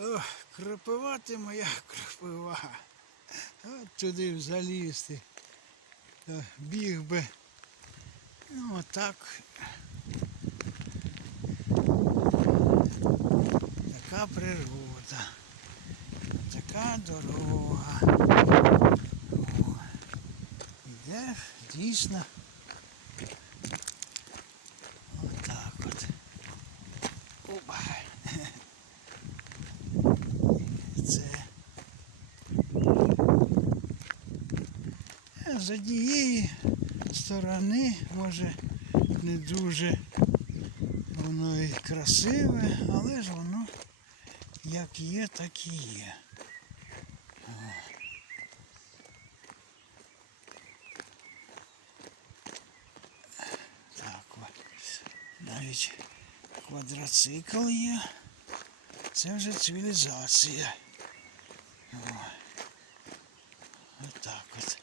Ох, кропива ти моя кропива. От туди залізти. Біг би. Ну, отак. Така природа. Така дорога. О, Йдеш дійсно. Отак от. Опа. Це. Е, З однієї сторони, може, не дуже воно і красиве, але ж воно як є, так і є. Так от. Навіть квадроцикл є. Це вже цивілізація. О. Отак от.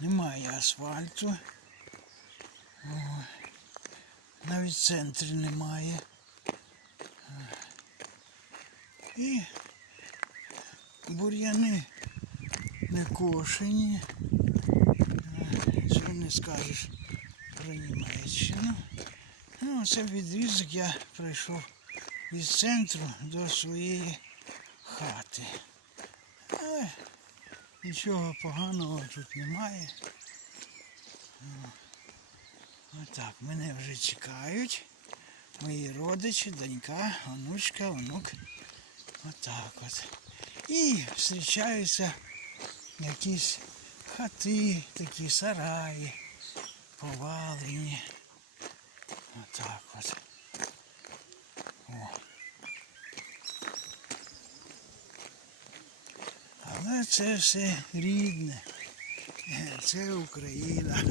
Немає асфальту. О. Навіть в центрі немає. І бур'яни не кошені. Що не скажеш про Німеччину. Ну, це відрізок я пройшов від центру до своєї хати. Е, нічого поганого тут немає. Отак, мене вже чекають. Мої родичі, донька, онучка, онук. Отак от. І зустрічаються якісь хати, такі сараї, повалені. Отак от. Але це все рідне. Це Україна.